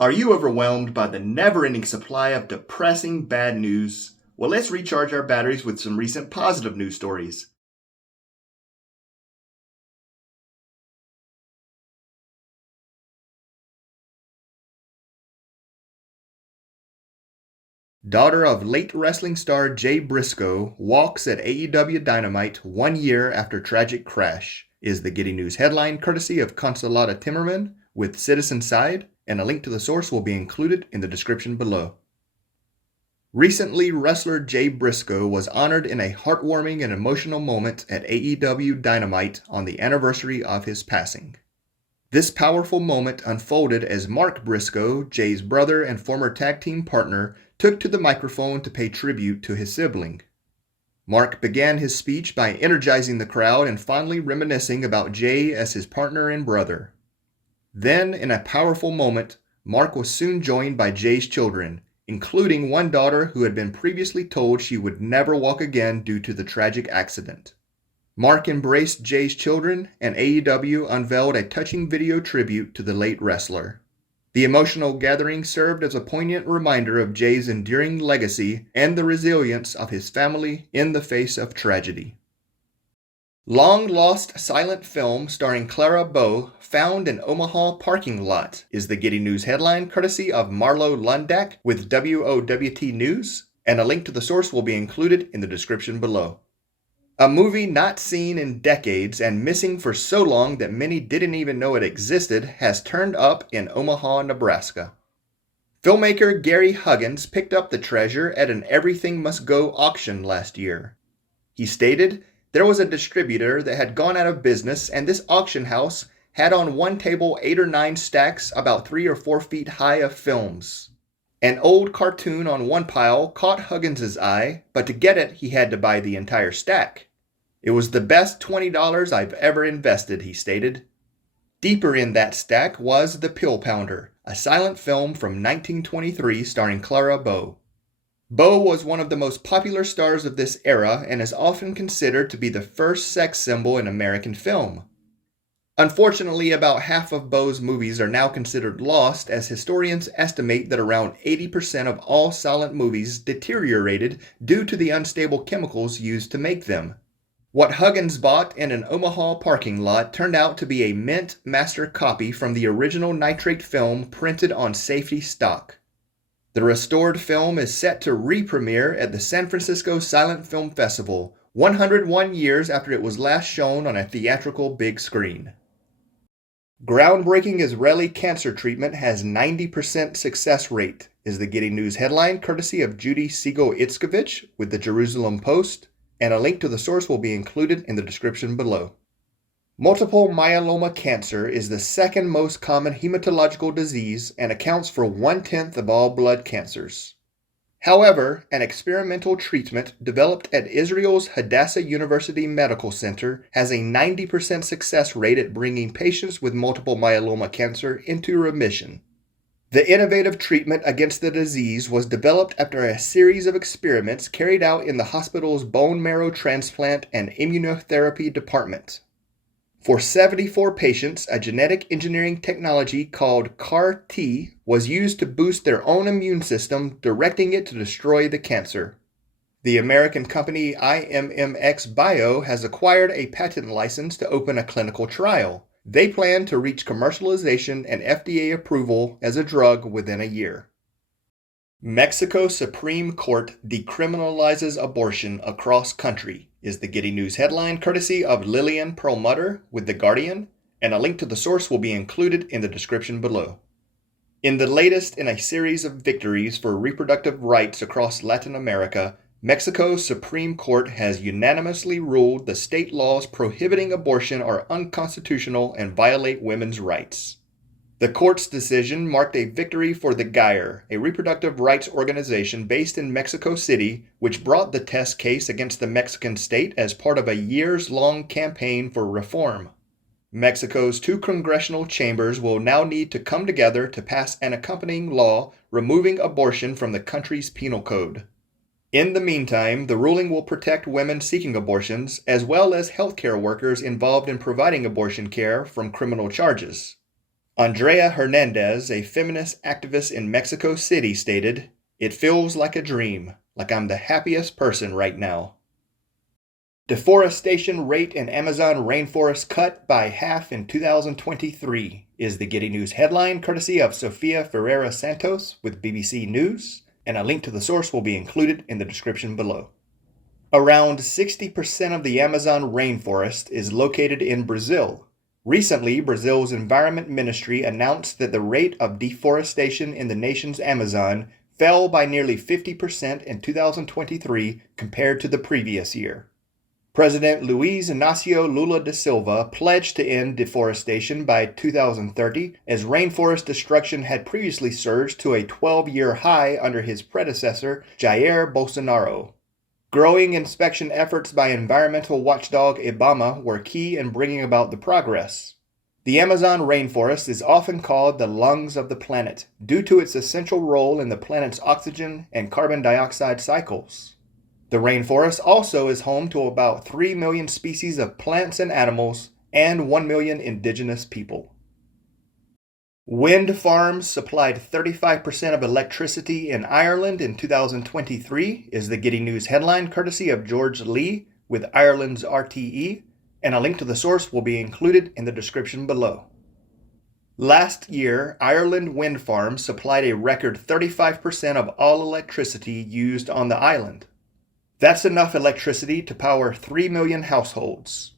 Are you overwhelmed by the never-ending supply of depressing bad news? Well, let's recharge our batteries with some recent positive news stories. Daughter of late wrestling star Jay Briscoe walks at AEW Dynamite 1 year after tragic crash, is the Giddy News headline courtesy of Consolata Timmerman with Citizen Side, and a link to the source will be included in the description below. Recently, wrestler Jay Briscoe was honored in a heartwarming and emotional moment at AEW Dynamite on the anniversary of his passing. This powerful moment unfolded as Mark Briscoe, Jay's brother and former tag team partner, took to the microphone to pay tribute to his sibling. Mark began his speech by energizing the crowd and fondly reminiscing about Jay as his partner and brother. Then, in a powerful moment, Mark was soon joined by Jay's children, including one daughter who had been previously told she would never walk again due to the tragic accident. Mark embraced Jay's children, and AEW unveiled a touching video tribute to the late wrestler. The emotional gathering served as a poignant reminder of Jay's enduring legacy and the resilience of his family in the face of tragedy. Long-lost silent film starring Clara Bow found in Omaha parking lot is the Giddy News headline courtesy of Marlo Lundak with WOWT News, and a link to the source will be included in the description below. A movie not seen in decades and missing for so long that many didn't even know it existed has turned up in Omaha, Nebraska. Filmmaker Gary Huggins picked up the treasure at an Everything Must Go auction last year. He stated, "There was a distributor that had gone out of business, and this auction house had on one table 8 or 9 stacks about 3 or 4 feet high of films. An old cartoon on one pile caught Huggins' eye, but to get it, he had to buy the entire stack. It was the best $20 I've ever invested," he stated. Deeper in that stack was The Pill Pounder, a silent film from 1923 starring Clara Bow. Bow was one of the most popular stars of this era and is often considered to be the first sex symbol in American film. Unfortunately, about half of Bow's movies are now considered lost, as historians estimate that around 80% of all silent movies deteriorated due to the unstable chemicals used to make them. What Huggins bought in an Omaha parking lot turned out to be a mint master copy from the original nitrate film printed on safety stock. The restored film is set to re-premiere at the San Francisco Silent Film Festival, 101 years after it was last shown on a theatrical big screen. Groundbreaking Israeli cancer treatment has 90% success rate, is the Giddy News headline courtesy of Judy Siegel-Itzkovich with the Jerusalem Post, and a link to the source will be included in the description below. Multiple myeloma cancer is the second most common hematological disease and accounts for 1/10 of all blood cancers. However, an experimental treatment developed at Israel's Hadassah University Medical Center has a 90% success rate at bringing patients with multiple myeloma cancer into remission. The innovative treatment against the disease was developed after a series of experiments carried out in the hospital's bone marrow transplant and immunotherapy department. For 74 patients, a genetic engineering technology called CAR-T was used to boost their own immune system, directing it to destroy the cancer. The American company IMMX Bio has acquired a patent license to open a clinical trial. They plan to reach commercialization and FDA approval as a drug within a year. Mexico Supreme Court decriminalizes abortion across country, is the Giddy News headline courtesy of Lillian Perlmutter with The Guardian, and a link to the source will be included in the description below. In the latest in a series of victories for reproductive rights across Latin America, Mexico's Supreme Court has unanimously ruled the state laws prohibiting abortion are unconstitutional and violate women's rights. The court's decision marked a victory for the GAIR, a reproductive rights organization based in Mexico City, which brought the test case against the Mexican state as part of a years-long campaign for reform. Mexico's 2 congressional chambers will now need to come together to pass an accompanying law removing abortion from the country's penal code. In the meantime, the ruling will protect women seeking abortions, as well as healthcare workers involved in providing abortion care, from criminal charges. Andrea Hernandez, a feminist activist in Mexico City, stated, "It feels like a dream, like I'm the happiest person right now." Deforestation rate in Amazon rainforest cut by half in 2023 is the Giddy News headline, courtesy of Sofia Ferreira Santos with BBC News, and a link to the source will be included in the description below. Around 60% of the Amazon rainforest is located in Brazil. Recently, Brazil's Environment Ministry announced that the rate of deforestation in the nation's Amazon fell by nearly 50% in 2023 compared to the previous year. President Luiz Inácio Lula da Silva pledged to end deforestation by 2030, as rainforest destruction had previously surged to a 12-year high under his predecessor, Jair Bolsonaro. Growing inspection efforts by environmental watchdog IBAMA were key in bringing about the progress. The Amazon rainforest is often called the lungs of the planet due to its essential role in the planet's oxygen and carbon dioxide cycles. The rainforest also is home to about 3 million species of plants and animals and 1 million indigenous people. Wind farms supplied 35% of electricity in Ireland in 2023 is the Giddy News headline, courtesy of George Lee with Ireland's RTE, and a link to the source will be included in the description below. Last year, Ireland wind farms supplied a record 35% of all electricity used on the island. That's enough electricity to power 3 million households.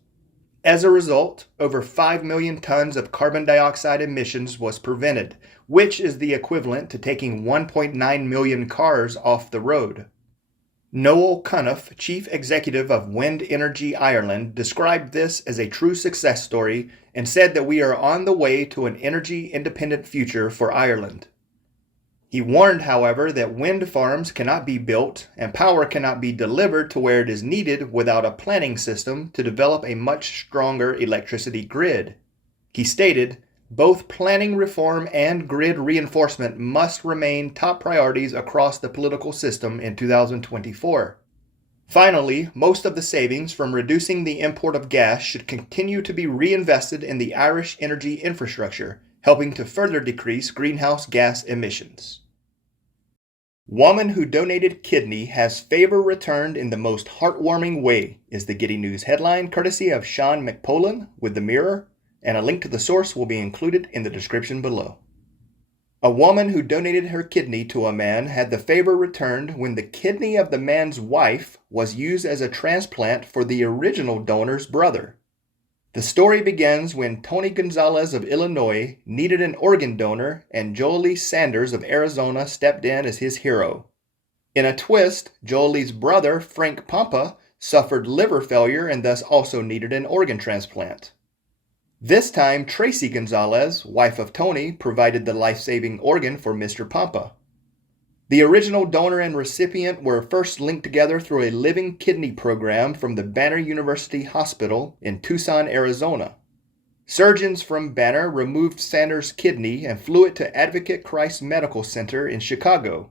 As a result, over 5 million tons of carbon dioxide emissions was prevented, which is the equivalent to taking 1.9 million cars off the road. Noel Cunniff, chief executive of Wind Energy Ireland, described this as a true success story and said that we are on the way to an energy-independent future for Ireland. He warned, however, that wind farms cannot be built and power cannot be delivered to where it is needed without a planning system to develop a much stronger electricity grid. He stated, "Both planning reform and grid reinforcement must remain top priorities across the political system in 2024. Finally, most of the savings from reducing the import of gas should continue to be reinvested in the Irish energy infrastructure, helping to further decrease greenhouse gas emissions." Woman who donated kidney has favor returned in the most heartwarming way is the Giddy News headline, courtesy of Sean McPolin with The Mirror, and a link to the source will be included in the description below. A woman who donated her kidney to a man had the favor returned when the kidney of the man's wife was used as a transplant for the original donor's brother. The story begins when Tony Gonzalez of Illinois needed an organ donor and Jolie Sanders of Arizona stepped in as his hero. In a twist, Jolie's brother, Frank Pampa, suffered liver failure and thus also needed an organ transplant. This time, Tracy Gonzalez, wife of Tony, provided the life-saving organ for Mr. Pampa. The original donor and recipient were first linked together through a living kidney program from the Banner University Hospital in Tucson, Arizona. Surgeons from Banner removed Sanders' kidney and flew it to Advocate Christ Medical Center in Chicago.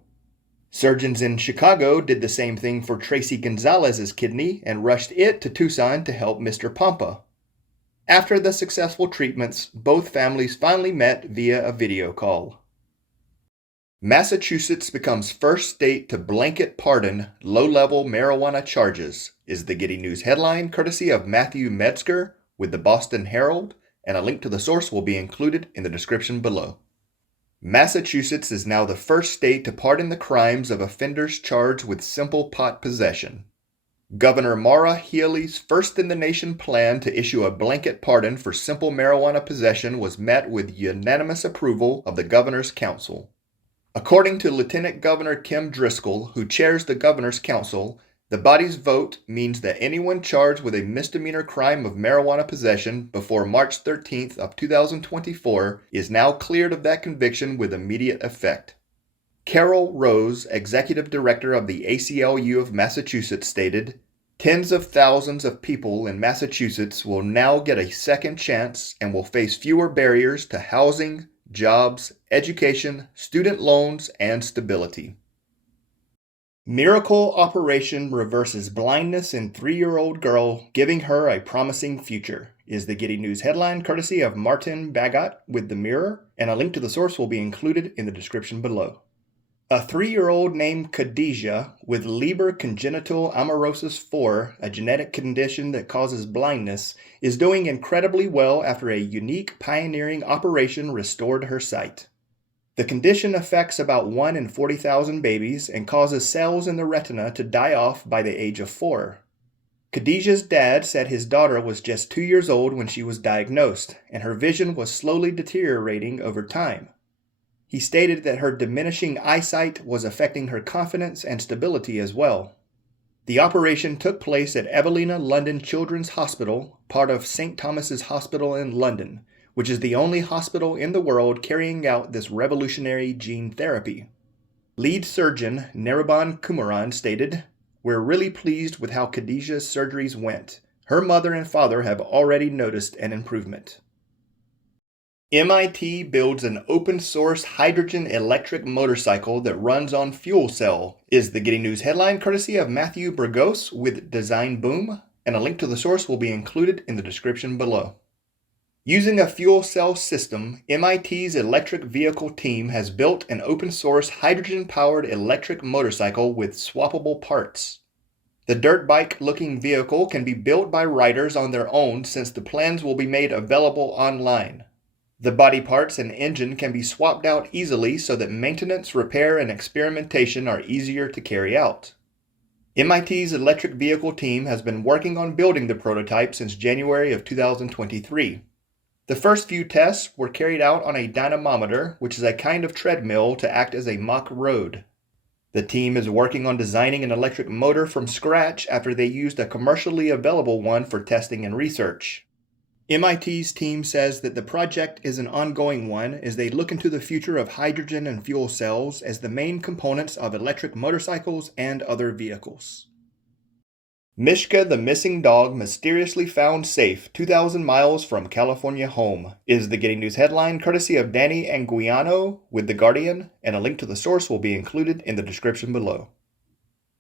Surgeons in Chicago did the same thing for Tracy Gonzalez's kidney and rushed it to Tucson to help Mr. Pampa. After the successful treatments, both families finally met via a video call. Massachusetts becomes first state to blanket pardon low-level marijuana charges is the Giddy News headline, courtesy of Matthew Metzger with the Boston Herald, and a link to the source will be included in the description below. Massachusetts is now the first state to pardon the crimes of offenders charged with simple pot possession. Governor Maura Healey's first-in-the-nation plan to issue a blanket pardon for simple marijuana possession was met with unanimous approval of the Governor's Council. According to Lieutenant Governor Kim Driscoll, who chairs the Governor's Council, the body's vote means that anyone charged with a misdemeanor crime of marijuana possession before March 13th of 2024 is now cleared of that conviction with immediate effect. Carol Rose, Executive Director of the ACLU of Massachusetts, stated, "Tens of thousands of people in Massachusetts will now get a second chance and will face fewer barriers to housing, jobs, education, student loans, and stability." Miracle operation reverses blindness in 3-year-old girl, giving her a promising future, is the Giddy News headline courtesy of Martin Bagot with The Mirror, and a link to the source will be included in the description below. A 3-year-old named Khadijah with Leber congenital amaurosis 4, a genetic condition that causes blindness, is doing incredibly well after a unique pioneering operation restored her sight. The condition affects about 1 in 40,000 babies and causes cells in the retina to die off by the age of 4. Khadijah's dad said his daughter was just 2 years old when she was diagnosed, and her vision was slowly deteriorating over time. He stated that her diminishing eyesight was affecting her confidence and stability as well. The operation took place at Evelina London Children's Hospital, part of St. Thomas's Hospital in London, which is the only hospital in the world carrying out this revolutionary gene therapy. Lead surgeon Nariban Kumaran stated, "We're really pleased with how Khadijah's surgeries went. Her mother and father have already noticed an improvement." MIT builds an open-source hydrogen electric motorcycle that runs on fuel cell, is the Giddy News headline courtesy of Matthew Burgos with Design Boom, and a link to the source will be included in the description below. Using a fuel cell system, MIT's electric vehicle team has built an open-source hydrogen-powered electric motorcycle with swappable parts. The dirt bike-looking vehicle can be built by riders on their own since the plans will be made available online. The body parts and engine can be swapped out easily so that maintenance, repair, and experimentation are easier to carry out. MIT's electric vehicle team has been working on building the prototype since January of 2023. The first few tests were carried out on a dynamometer, which is a kind of treadmill to act as a mock road. The team is working on designing an electric motor from scratch after they used a commercially available one for testing and research. MIT's team says that the project is an ongoing one as they look into the future of hydrogen and fuel cells as the main components of electric motorcycles and other vehicles. Mishka the missing dog mysteriously found safe 2,000 miles from California home, is the Giddy News headline courtesy of Danny Anguiano with The Guardian, and a link to the source will be included in the description below.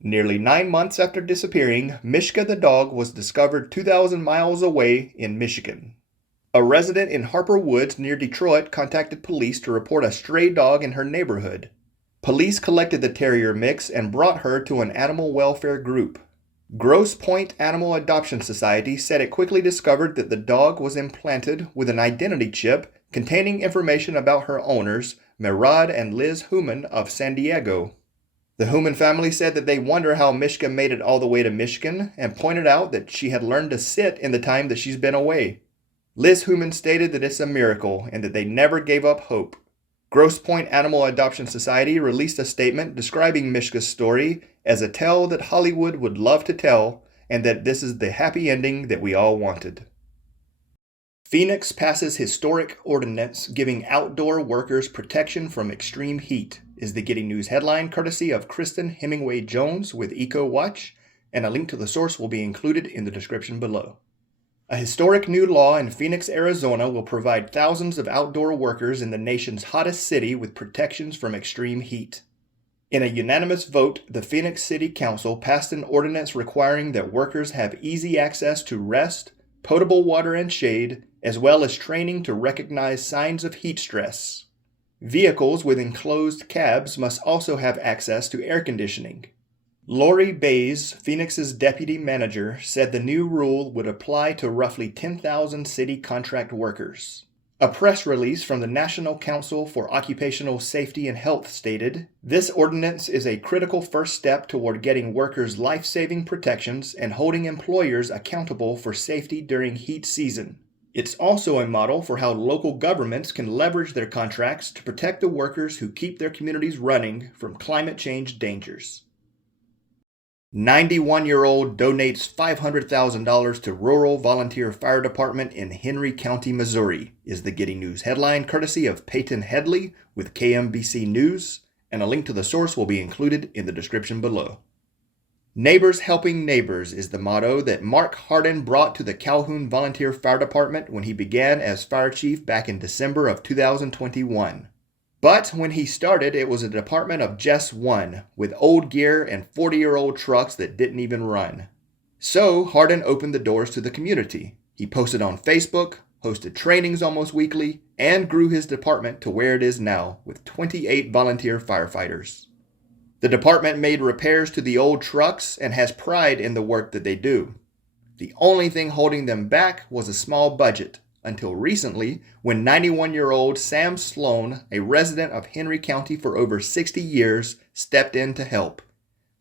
Nearly 9 months after disappearing, Mishka the dog was discovered 2,000 miles away in Michigan. A resident in Harper Woods near Detroit contacted police to report a stray dog in her neighborhood. Police collected the terrier mix and brought her to an animal welfare group. Grosse Pointe Animal Adoption Society said it quickly discovered that the dog was implanted with an identity chip containing information about her owners, Merad and Liz Human of San Diego. The Human family said that they wonder how Mishka made it all the way to Michigan and pointed out that she had learned to sit in the time that she's been away. Liz Human stated that it's a miracle and that they never gave up hope. Grosse Pointe Animal Adoption Society released a statement describing Mishka's story as a tale that Hollywood would love to tell and that this is the happy ending that we all wanted. Phoenix passes historic ordinance giving outdoor workers protection from extreme heat, is the Giddy News headline courtesy of Kristen Hemingway Jones with EcoWatch, and a link to the source will be included in the description below. A historic new law in Phoenix, Arizona will provide thousands of outdoor workers in the nation's hottest city with protections from extreme heat. In a unanimous vote, the Phoenix City Council passed an ordinance requiring that workers have easy access to rest, potable water and shade, as well as training to recognize signs of heat stress. Vehicles with enclosed cabs must also have access to air conditioning. Lori Bays, Phoenix's deputy manager, said the new rule would apply to roughly 10,000 city contract workers. A press release from the National Council for Occupational Safety and Health stated, "This ordinance is a critical first step toward getting workers life-saving protections and holding employers accountable for safety during heat season. It's also a model for how local governments can leverage their contracts to protect the workers who keep their communities running from climate change dangers." 91-year-old donates $500,000 to rural volunteer fire department in Henry County, Missouri, is the Giddy News headline courtesy of Peyton Headley with KMBC News, and a link to the source will be included in the description below. Neighbors helping neighbors is the motto that Mark Hardin brought to the Calhoun Volunteer Fire Department when he began as fire chief back in December of 2021. But when he started, it was a department of just one, with old gear and 40-year-old trucks that didn't even run. So Hardin opened the doors to the community. He posted on Facebook, hosted trainings almost weekly, and grew his department to where it is now, with 28 volunteer firefighters. The department made repairs to the old trucks and has pride in the work that they do. The only thing holding them back was a small budget, until recently when 91-year-old Sam Sloan, a resident of Henry County for over 60 years, stepped in to help.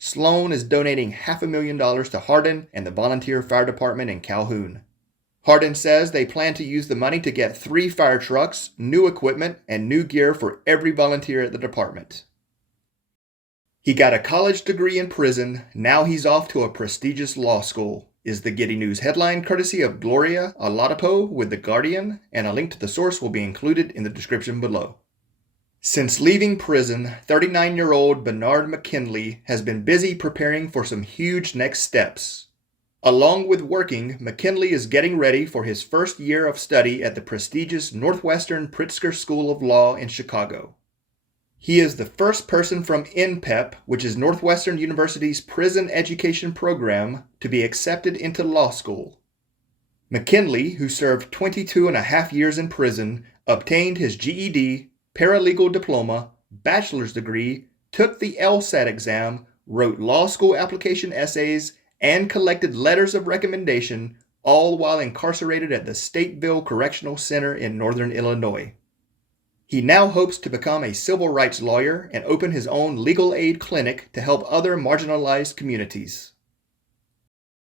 Sloan is donating $500,000 to Hardin and the volunteer fire department in Calhoun. Hardin says they plan to use the money to get 3 fire trucks, new equipment, and new gear for every volunteer at the department. He got a college degree in prison, now he's off to a prestigious law school, is the Giddy News headline courtesy of Gloria Oladapo with The Guardian, and a link to the source will be included in the description below. Since leaving prison, 39-year-old Bernard McKinley has been busy preparing for some huge next steps. Along with working, McKinley is getting ready for his first year of study at the prestigious Northwestern Pritzker School of Law in Chicago. He is the first person from NPEP, which is Northwestern University's prison education program, to be accepted into law school. McKinley, who served 22 and a half years in prison, obtained his GED, paralegal diploma, bachelor's degree, took the LSAT exam, wrote law school application essays, and collected letters of recommendation, all while incarcerated at the Stateville Correctional Center in northern Illinois. He now hopes to become a civil rights lawyer and open his own legal aid clinic to help other marginalized communities.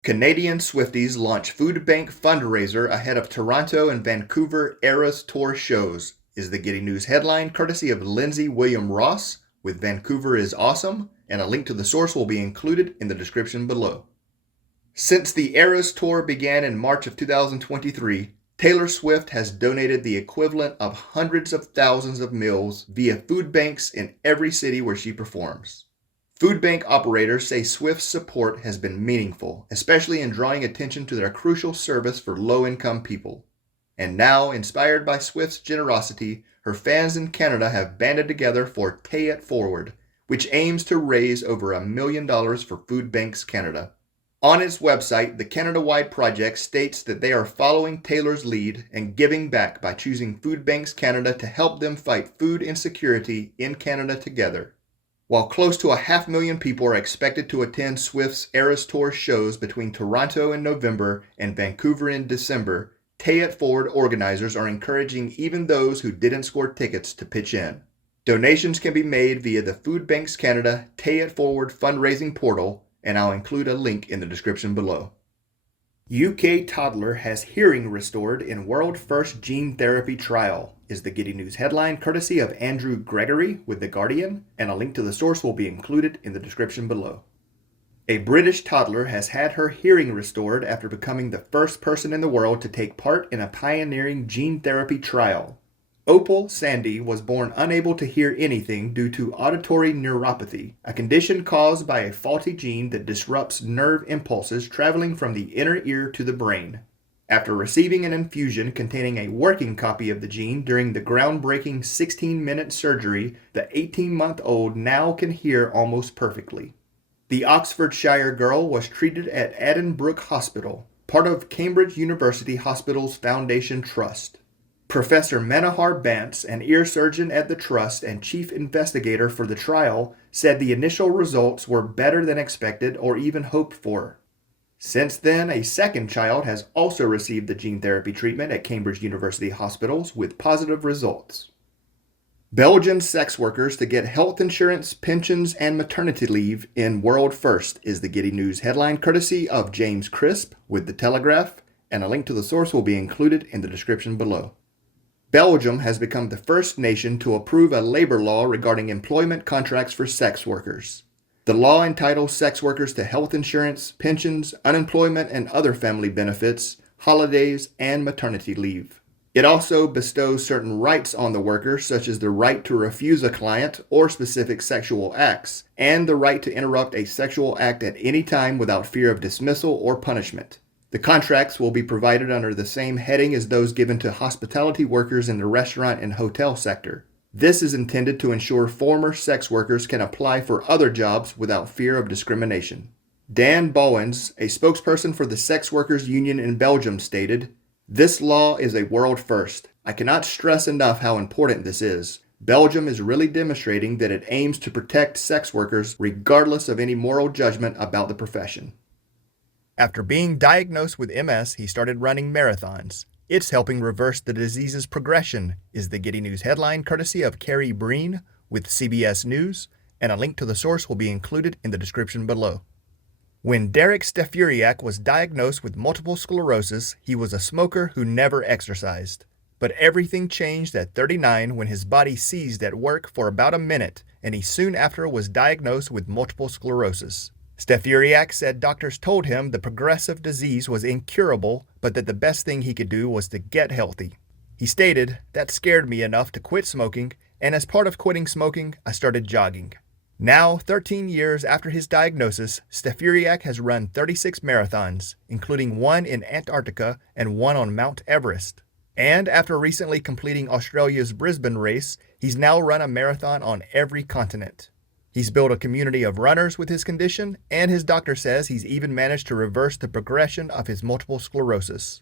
Canadian Swifties launch food bank fundraiser ahead of Toronto and Vancouver Eras Tour shows, is the Giddy News headline courtesy of Lindsay William Ross with Vancouver is Awesome, and a link to the source will be included in the description below. Since the Eras Tour began in March of 2023, Taylor Swift has donated the equivalent of hundreds of thousands of meals via food banks in every city where she performs. Food bank operators say Swift's support has been meaningful, especially in drawing attention to their crucial service for low-income people. And now, inspired by Swift's generosity, her fans in Canada have banded together for Pay It Forward, which aims to raise over $1 million for Food Banks Canada. On its website, the Canada-wide project states that they are following Taylor's lead and giving back by choosing Food Banks Canada to help them fight food insecurity in Canada together. While close to 500,000 people are expected to attend Swift's Eras Tour shows between Toronto in November and Vancouver in December, Pay It Forward organizers are encouraging even those who didn't score tickets to pitch in. Donations can be made via the Food Banks Canada Pay It Forward fundraising portal, and I'll include a link in the description below. UK toddler has hearing restored in world first gene therapy trial, is the Giddy News headline courtesy of Andrew Gregory with The Guardian, and a link to the source will be included in the description below. A British toddler has had her hearing restored after becoming the first person in the world to take part in a pioneering gene therapy trial. Opal Sandy was born unable to hear anything due to auditory neuropathy, a condition caused by a faulty gene that disrupts nerve impulses traveling from the inner ear to the brain. After receiving an infusion containing a working copy of the gene during the groundbreaking 16-minute surgery, the 18-month-old now can hear almost perfectly. The Oxfordshire girl was treated at Addenbrooke Hospital, part of Cambridge University Hospitals Foundation Trust. Professor Manohar Bance, an ear surgeon at the trust and chief investigator for the trial, said the initial results were better than expected or even hoped for. Since then, a second child has also received the gene therapy treatment at Cambridge University Hospitals with positive results. Belgian sex workers to get health insurance, pensions, and maternity leave in world first, is the Giddy News headline courtesy of James Crisp with The Telegraph, and a link to the source will be included in the description below. Belgium has become the first nation to approve a labor law regarding employment contracts for sex workers. The law entitles sex workers to health insurance, pensions, unemployment, and other family benefits, holidays, and maternity leave. It also bestows certain rights on the worker, such as the right to refuse a client or specific sexual acts, and the right to interrupt a sexual act at any time without fear of dismissal or punishment. The contracts will be provided under the same heading as those given to hospitality workers in the restaurant and hotel sector. This is intended to ensure former sex workers can apply for other jobs without fear of discrimination. Dan Bowens, a spokesperson for the Sex Workers Union in Belgium, stated, "This law is a world first. I cannot stress enough how important this is. Belgium is really demonstrating that it aims to protect sex workers regardless of any moral judgment about the profession." After being diagnosed with MS, he started running marathons. It's helping reverse the disease's progression, is the Giddy News headline courtesy of Carrie Breen with CBS News, and a link to the source will be included in the description below. When Derek Stefuriak was diagnosed with multiple sclerosis, he was a smoker who never exercised. But everything changed at 39 when his body seized at work for about a minute, and he soon after was diagnosed with multiple sclerosis. Stefuriak said doctors told him the progressive disease was incurable, but that the best thing he could do was to get healthy. He stated, "That scared me enough to quit smoking, and as part of quitting smoking, I started jogging." Now, 13 years after his diagnosis, Stefuriak has run 36 marathons, including one in Antarctica and one on Mount Everest. And after recently completing Australia's Brisbane race, he's now run a marathon on every continent. He's built a community of runners with his condition, and his doctor says he's even managed to reverse the progression of his multiple sclerosis.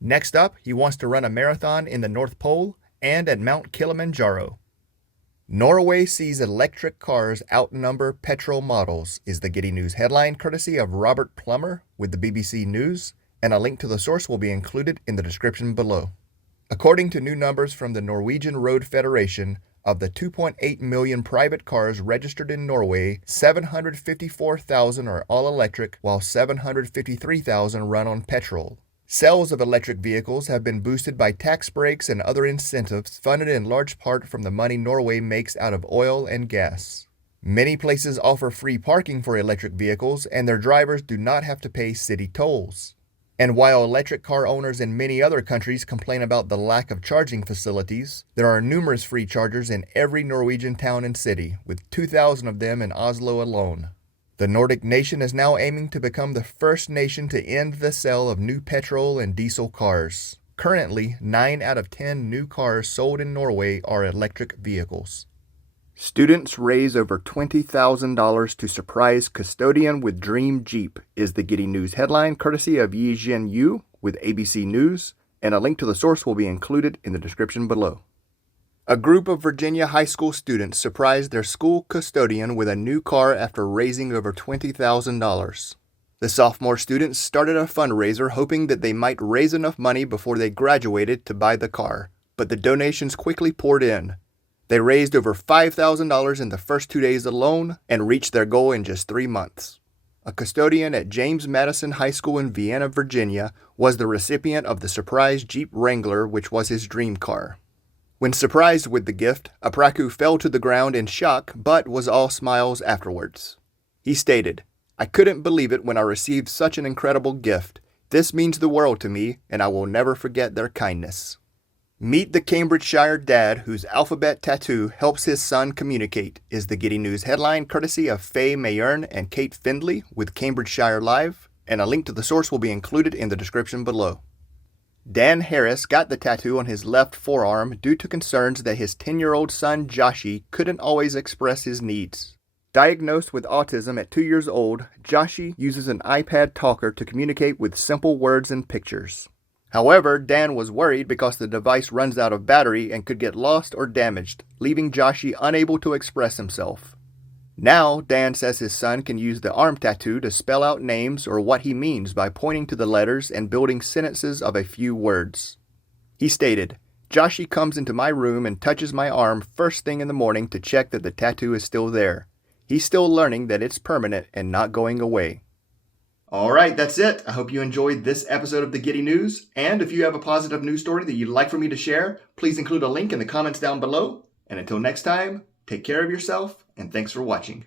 Next up, he wants to run a marathon in the North Pole and at Mount Kilimanjaro. Norway sees electric cars outnumber petrol models, is the Giddy News headline courtesy of Robert Plummer with the BBC News, and a link to the source will be included in the description below. According to new numbers from the Norwegian Road Federation, of the 2.8 million private cars registered in Norway, 754,000 are all electric, while 753,000 run on petrol. Sales of electric vehicles have been boosted by tax breaks and other incentives funded in large part from the money Norway makes out of oil and gas. Many places offer free parking for electric vehicles, and their drivers do not have to pay city tolls. And while electric car owners in many other countries complain about the lack of charging facilities, there are numerous free chargers in every Norwegian town and city, with 2,000 of them in Oslo alone. The Nordic nation is now aiming to become the first nation to end the sale of new petrol and diesel cars. Currently, 9 out of 10 new cars sold in Norway are electric vehicles. Students raise over $20,000 to surprise custodian with dream Jeep, is the Giddy News headline courtesy of Yi Jin Yu with ABC News, and a link to the source will be included in the description below. A group of Virginia high school students surprised their school custodian with a new car after raising over $20,000. The sophomore students started a fundraiser hoping that they might raise enough money before they graduated to buy the car, but the donations quickly poured in. They raised over $5,000 in the first 2 days alone and reached their goal in just 3 months. A custodian at James Madison High School in Vienna, Virginia, was the recipient of the surprise Jeep Wrangler, which was his dream car. When surprised with the gift, Apraku fell to the ground in shock, but was all smiles afterwards. He stated, "I couldn't believe it when I received such an incredible gift. This means the world to me, and I will never forget their kindness." Meet the Cambridgeshire dad whose alphabet tattoo helps his son communicate, is the Giddy News headline courtesy of Faye Mayern and Kate Findley with Cambridgeshire Live, and a link to the source will be included in the description below. Dan Harris got the tattoo on his left forearm due to concerns that his 10-year-old son Joshi couldn't always express his needs. Diagnosed with autism at 2 years old, Joshi uses an iPad talker to communicate with simple words and pictures. However, Dan was worried because the device runs out of battery and could get lost or damaged, leaving Joshi unable to express himself. Now, Dan says his son can use the arm tattoo to spell out names or what he means by pointing to the letters and building sentences of a few words. He stated, "Joshi comes into my room and touches my arm first thing in the morning to check that the tattoo is still there. He's still learning that it's permanent and not going away." All right, that's it. I hope you enjoyed this episode of the Giddy News. And if you have a positive news story that you'd like for me to share, please include a link in the comments down below. And until next time, take care of yourself, and thanks for watching.